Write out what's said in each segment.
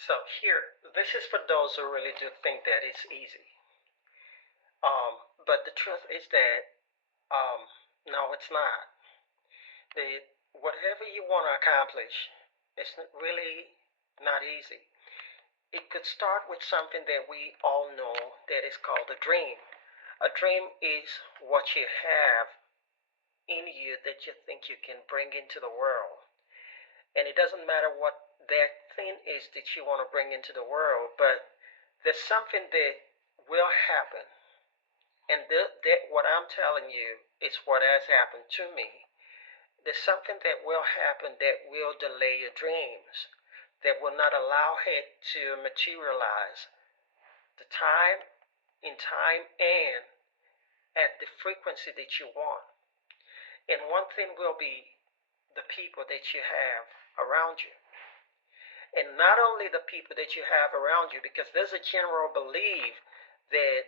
So here, this is for those who really do think that it's easy. But the truth is that um, no, it's not. The Whatever you want to accomplish, it's really not easy. It could start with something that we all know that is called a dream. A dream is what you have in you that you think you can bring into the world. And it doesn't matter what that thing is that you want to bring into the world, but there's something that will happen. And that what I'm telling you is what has happened to me. There's something that will happen that will delay your dreams, that will not allow it to materialize the time in time and at the frequency that you want. And one thing will be the people that you have around you. And not only the people that you have around you, because there's a general belief that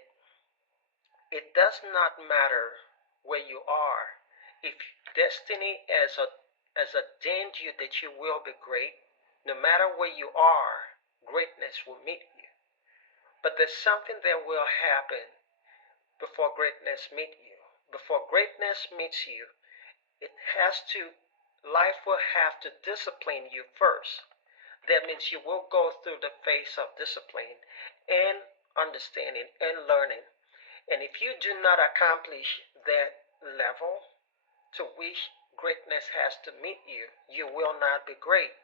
it does not matter where you are. If destiny as ordained you that you will be great, no matter where you are, greatness will meet you. But there's something that will happen before greatness meets you. Before greatness meets you, it has to life will have to discipline you first. That means you will go through the phase of discipline and understanding and learning. And if you do not accomplish that level to which greatness has to meet you, you will not be great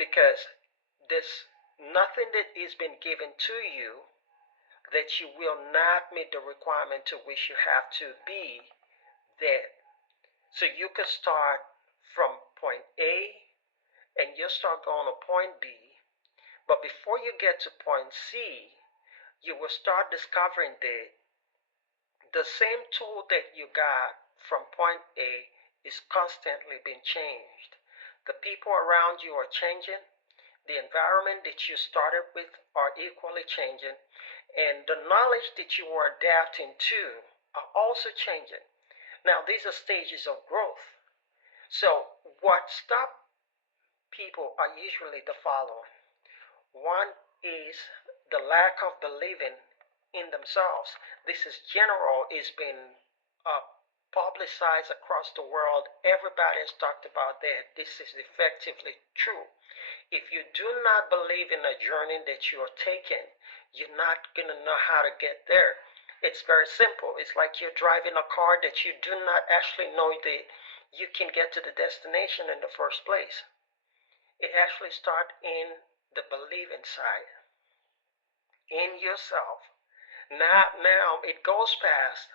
because there's nothing that is been given to you that you will not meet the requirement to which you have to be that. So you could start from point A and you start going to point B, but before you get to point C, you will start discovering that the same tool that you got from point A is constantly being changed. The people around you are changing. The environment that you started with are equally changing. And the knowledge that you are adapting to are also changing. Now, these are stages of growth. So, what stop people are usually the following. One is the lack of believing in themselves. This is general, it's been uh, publicized across the world. Everybody has talked about that. This is effectively true. If you do not believe in a journey that you are taking, you're not going to know how to get there. It's very simple. It's like you're driving a car that you do not actually know that you can get to the destination in the first place. It actually starts in the believing side, in yourself. Now it goes past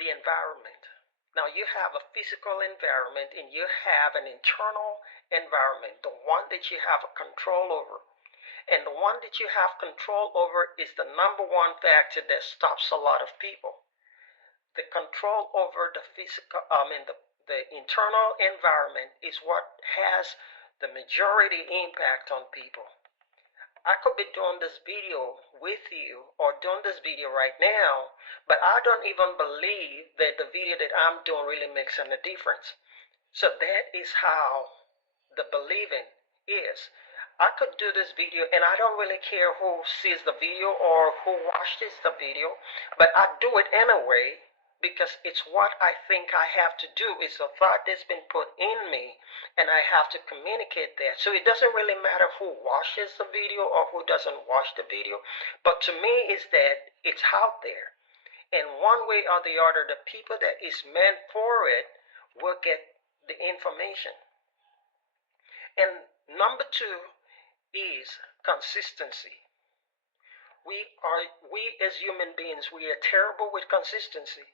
the environment. Now you have a physical environment and you have an internal environment, the one that you have a control over. And the one that you have control over is the number one factor that stops a lot of people. The control over the physical, the internal environment is what has the majority impact on people. I could be doing this video with you or doing this video right now, but I don't even believe that the video that I'm doing really makes any difference. So that is how the believing is. I could do this video and I don't really care who sees the video or who watches the video, but I do it anyway because it's what I think I have to do. It's a thought that's been put in me and I have to communicate that. So it doesn't really matter who watches the video or who doesn't watch the video, but to me is that it's out there. And one way or the other, the people that is meant for it will get the information. And number two is consistency. We as human beings, we are terrible with consistency.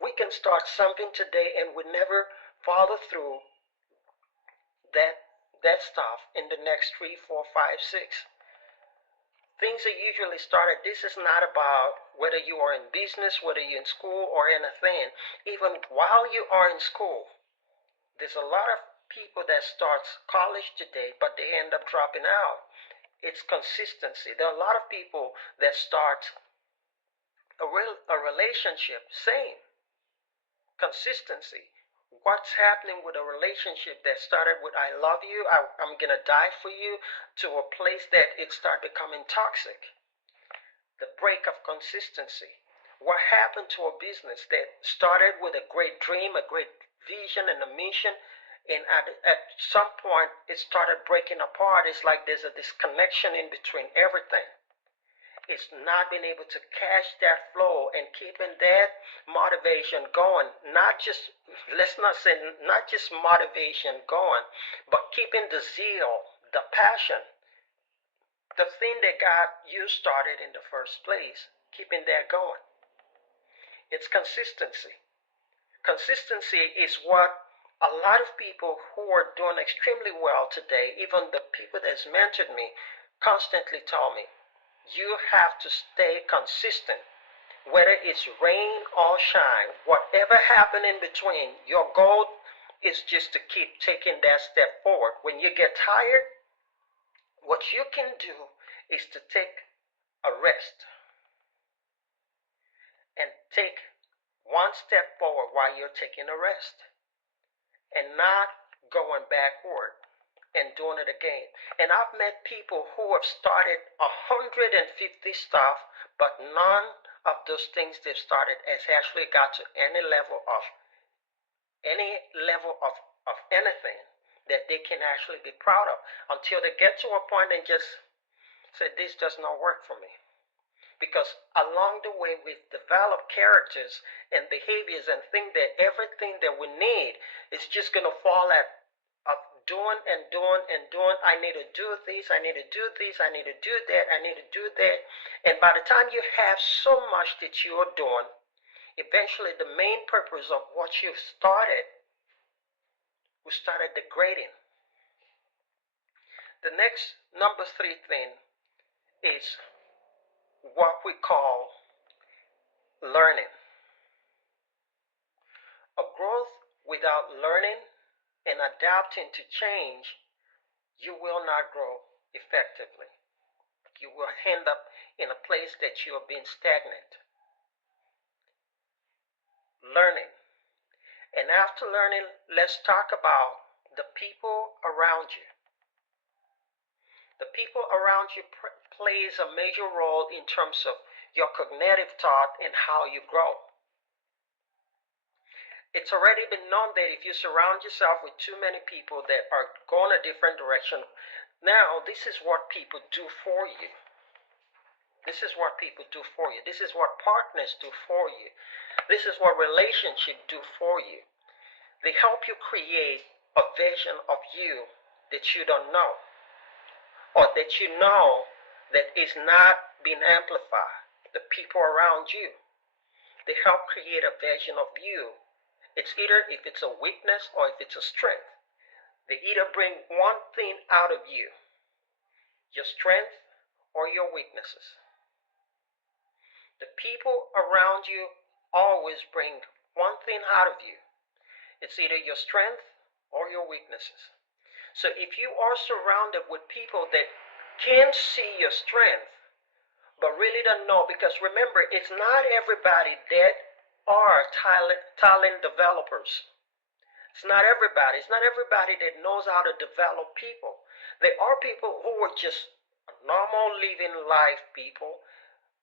We can start something today and we never follow through that stuff in the next 3, 4, 5, 6. Things are usually started. This is not about whether you are in business, whether you're in school or anything. Even while you are in school, there's a lot of people that starts college today, but they end up dropping out. It's consistency. There are a lot of people that start a relationship, same consistency. what's happening with a relationship that started with I love you, I'm going to die for you, to a place that it started becoming toxic. The break of consistency. What happened to a business that started with a great dream, a great vision, and a mission, and at some point it started breaking apart? It's like there's a disconnection in between everything. It's not being able to catch that flow and keeping that motivation going. Not just, let's not say, not just motivation going, but keeping the zeal, the passion, the thing that got you started in the first place, keeping that going. It's consistency. Consistency is what a lot of people who are doing extremely well today, even the people that's mentored me, constantly tell me, you have to stay consistent. Whether it's rain or shine, whatever happens in between, your goal is just to keep taking that step forward. When you get tired, what you can do is to take a rest and take one step forward while you're taking a rest and not going backward and doing it again. And I've met people who have started 150 stuff, but none of those things they've started has actually got to any level of anything that they can actually be proud of, until they get to a point and just say, this does not work for me. Because along the way we've developed characters and behaviors and think that everything that we need is just going to fall at of doing and doing and doing. I need to do this, I need to do this, I need to do that, I need to do that. And by the time you have so much that you're doing, eventually the main purpose of what you've started will start degrading. The next number 3 thing is what we call learning. A growth without learning and adapting to change, you will not grow effectively. You will end up in a place that you are being stagnant. Learning. And after learning, let's talk about the people around you. The people around you plays a major role in terms of your cognitive thought and how you grow. It's already been known that if you surround yourself with too many people that are going a different direction, now this is what people do for you. This is what people do for you. This is what partners do for you. This is what relationships do for you. They help you create a vision of you that you don't know, or that you know that is not being amplified. The people around you, they help create a version of you. It's either if it's a weakness or if it's a strength. They either bring one thing out of you, your strength or your weaknesses. The people around you always bring one thing out of you. It's either your strength or your weaknesses. So if you are surrounded with people that can see your strength, but really don't know, because remember, it's not everybody that are talent developers. It's not everybody. It's not everybody that knows how to develop people. There are people who are just normal living life people.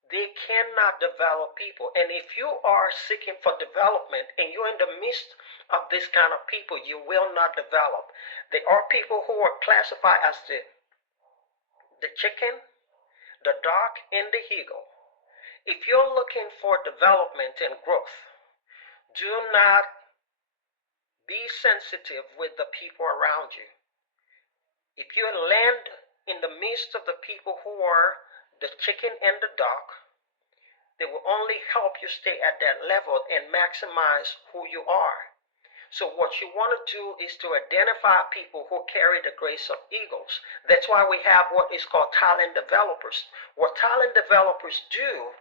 They cannot develop people. And if you are seeking for development and you're in the midst of this kind of people, you will not develop. There are people who are classified as the chicken, the duck, and the eagle. If you're looking for development and growth, do not be sensitive with the people around you. If you land in the midst of the people who are the chicken and the duck, they will only help you stay at that level and maximize who you are. So what you want to do is to identify people who carry the grace of eagles. That's why we have what is called talent developers. What talent developers do,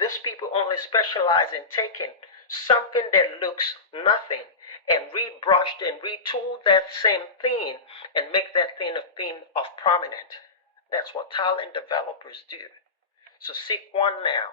these people only specialize in taking something that looks nothing and rebrush and retool that same thing and make that thing a thing of prominence. That's what talent developers do. So seek one now.